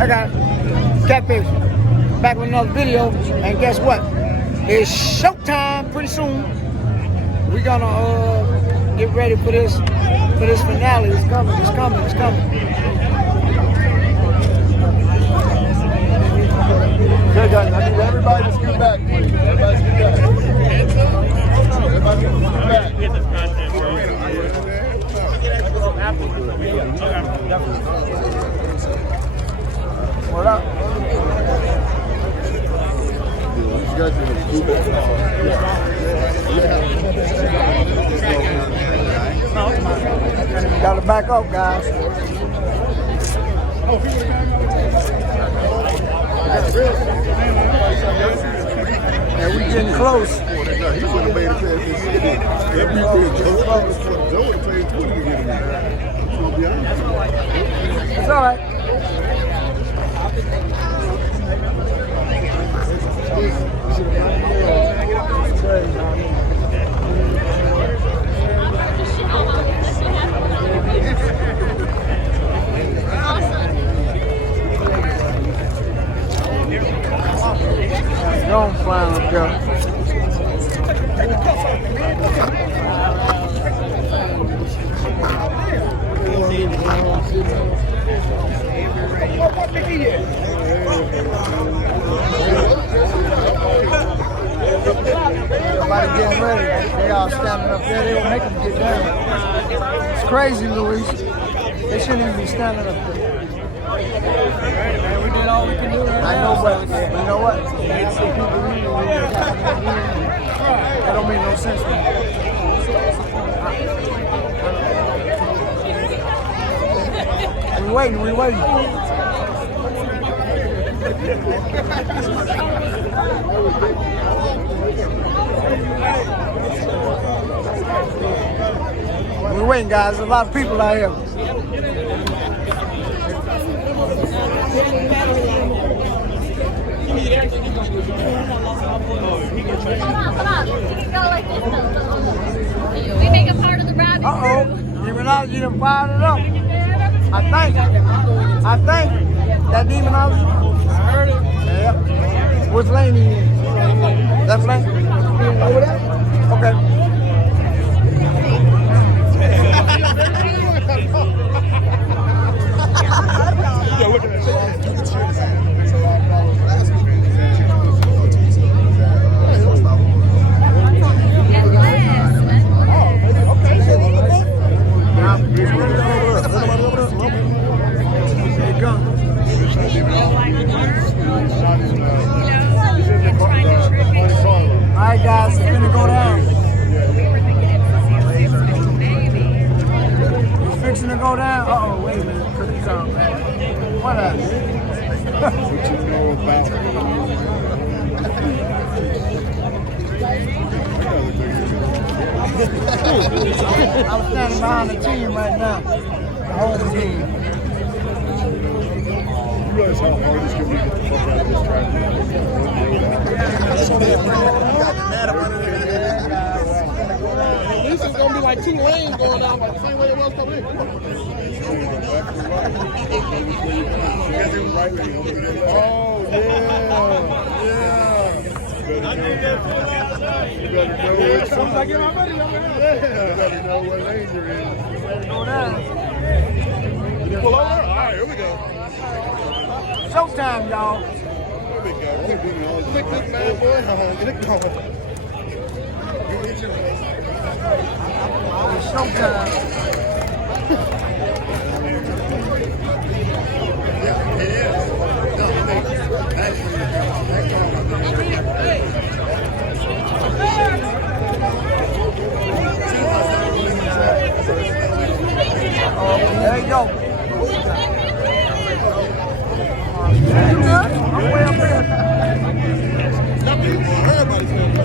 I got Catfish back with another video, and guess what? It's showtime pretty soon. We're gonna get ready for this finale. It's coming. Good guys, I need everybody to scoot back, please. Everybody scoot back. Everybody scoot back. Get this content, bro. What up? You guys are scoot back. Gotta back up, guys. And we getting close. He would have made it past this city. Joe would have paid 20 to get him there. To be honest. It's all right. Don't find them, girl. Somebody getting ready. They all standing up there. They don't make them get down. It's crazy, Luis. They shouldn't even be standing up there. We did all we can do. I know, but you know what? That don't make no sense to me. We waiting. We're waiting, guys. There's a lot of people out here. Come on. You can go like this. We make a part of the rabbit. Demonology done fired it up. I think that Demonology. I heard it. Yeah. Which lane he in? Left lane? Over there? Okay. Alright guys, it's gonna go down. It's fixing to go down. Uh-oh, wait a minute. Cookie time. What happened? What you know about I'm standing behind the team right now. The whole team. You realize how hard it's going to be to get the fuck out of this track? At least it's gonna be like 2 lanes going down like the same way it was coming in. Oh, yeah. You better know it. Somebody get my money over there. You better know what lane you're in. Go down. Pull over. All right, here we go. Showtime, y'all. There we go. Pick this bad boy. Get it going. It's showtime. Yeah, it is. No, actually, there you go. You good? I'm way up here. everybody's going to go.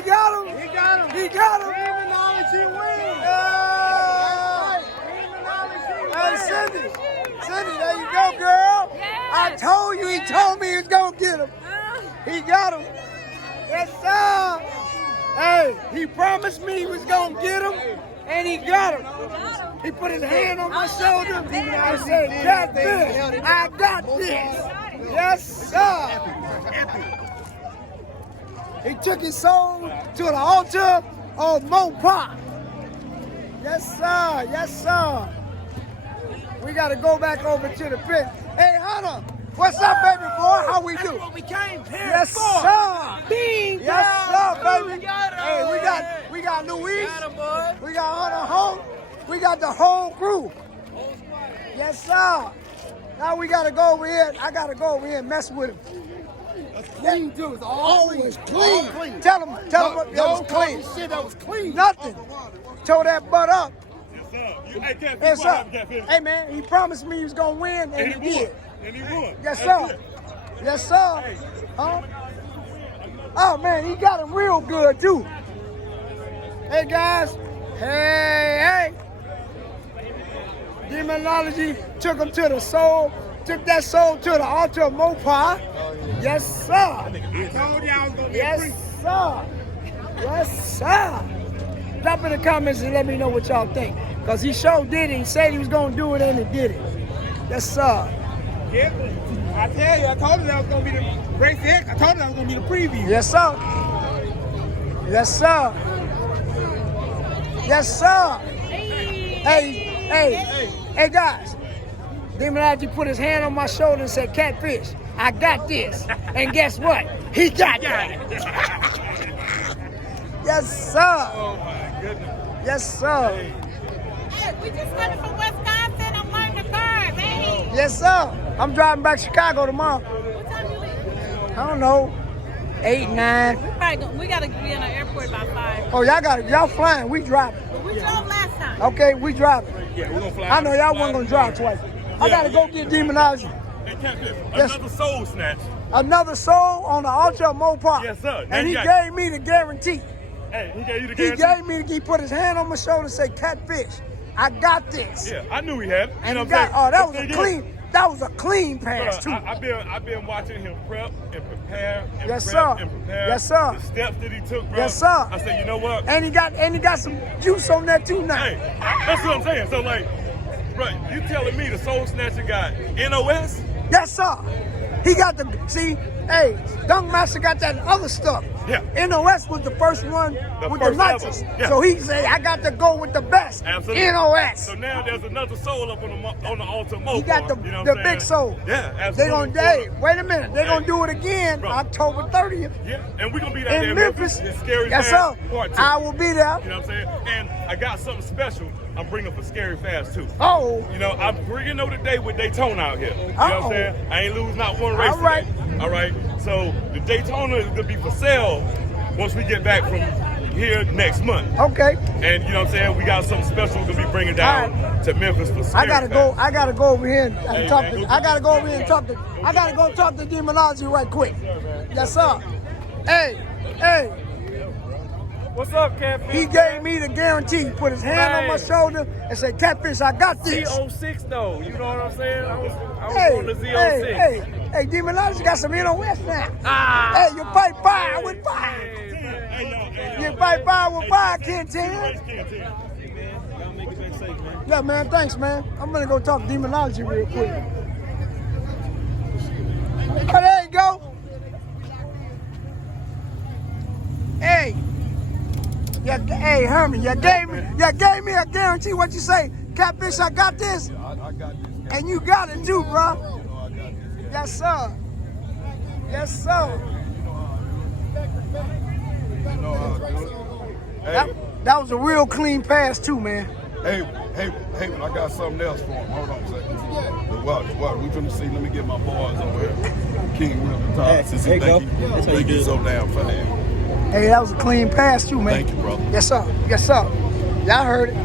He got him. He got him. He got him. Demonology wins. Hey, Cindy. Cindy, there you go, girl. Yes. I told you. He told me he was going to get him. He got him. Yes, sir. Hey, he promised me he was going to get him, and he got him. He put his hand on my shoulder. I said, Catfish, I got this. Yes, sir. He took his soul to the altar of Mopar. Yes, sir. Yes, sir. We got to go back over to the pit. Hey, Hunter, what's up, baby boy? How we do? That's what we came here Yes, for. sir. Bean Yes, sir, baby. got him. Hey, we got Luis. Got him, bud. We got Hunter home. We got the whole crew. Yes, sir. Now we gotta go over here. I gotta go over here and mess with him. That's clean, too. It's Always clean. clean. Tell him what that was clean. Shit, that was clean. Nothing. Tow that butt up. Hey, Catfish, Yes, what sir. happened, Catfish? Hey, man, he promised me he was gonna win, and he did. And he won. Yes, That's sir. it. Yes, sir. Huh? Oh, man, he got him real good, too. Hey, guys. Hey. Demonology took him to the soul, took that soul to the altar of Mopar. Yes, sir. I told y'all was gonna be Yes, free. sir. Yes, sir. Drop in the comments and let me know what y'all think. Because he sure did it. He said he was going to do it, and he did it. Yes, sir. Yeah, I tell you, I told you that was gonna be the race X. I told you that was gonna be the preview. Yes, sir. Yes, sir. Yes, sir. Hey, guys. Demonology put his hand on my shoulder and said, Catfish, I got this. And guess what? He got that. Yes, sir. Oh my goodness. Yes, sir. Hey, we just coming from Wisconsin. I'm learning the car, man. Yes, sir. I'm driving back to Chicago tomorrow. What time you leave? I don't know. 8, 9. We gotta be in the airport by 5. Oh, y'all flying. We driving. We drove last time. Okay, we driving. Yeah, we're gonna fly. I know y'all wasn't gonna drive twice. I gotta go get Demonology. Hey, Catfish, Yes. another soul snatch. Another soul on the altar of Mopar. Yes, sir. And he Now you gave me the guarantee. Hey, he gave you the He guarantee. gave me, he put his hand on my shoulder and said, Catfish, I got this. Yeah, I knew he had it. You And know he what I'm got, saying? oh, that was a clean pass, too. I've been watching him prep and prepare and Yes, prep sir. and prepare. Yes, sir. The steps that he took, bro. Yes, sir. I said, you know what? And he got some juice on that, too, now. Hey, that's what I'm saying. So, like, bro, you telling me the soul snatcher got NOS? Yes, sir. He got hey, Donkmaster got that other stuff. Yeah. NOS was the first one with the first nicest. level. Yeah. So he said, I got to go with the best. Absolutely. NOS. So now there's another soul up on the altar Mopar. He got the big soul. Yeah, They absolutely. hey, wait a minute. They're going to do it again Bro. October 30th Yeah, and we're going to be down there in in Memphis. It's Scary Yes, Fast sir. Part 2. I will be there. You know what I'm saying? And I got something special I'm bringing for Scary Fast, too. Oh, You know, I'm bringing over today with Daytona out here. You know what I'm Uh-oh. saying? I ain't lose not one race All right. today. All right? So the Daytona is going to be for sale once we get back from here next month. okay. And you know what I'm saying? We got something special to be bringing down All to Memphis for Scary I gotta go. Fast. I gotta go over here and Hey, talk man, to. go I gotta go over here and talk to. I gotta go talk to Demonology right quick. Yes, sir. Hey. What's up, Catfish? He gave me the guarantee. He put his hand on my Hey. shoulder and said, "Catfish, I got this." Z06 though, you know what I'm saying? I was Hey, on the Z06. hey, Demonology got some NOS now. Ah. Hey, you fight fire with fire. Hey, You fight fire with fire, Ken 10. Y'all make it back safe, man. Yeah, man, thanks, man. I'm gonna go talk to Demonology real quick. Oh, there you go. Hey. Yeah, hey, Herman, you gave me a guarantee. What you say? Catfish, I got this. I got this. And you got it too, bro. I got this. Yes, sir. Yes, sir. You know how I do it. Hey, That was a real clean pass too, man. hey, I got something else for him. Hold on a second. What? We finna see. Let me get my boys over here. King William Todd. Since he think he's so damn funny. Hey, that was a clean pass too, man. Thank you, brother. Yes, sir. Yes, sir. Y'all heard it.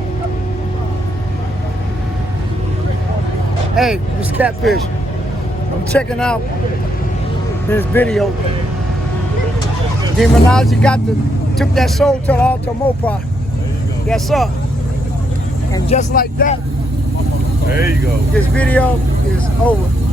Hey, this Catfish. I'm checking out this video. Demonology took that soul to the altar Mopar. Yes, sir. And just like that, There you go. this video is over.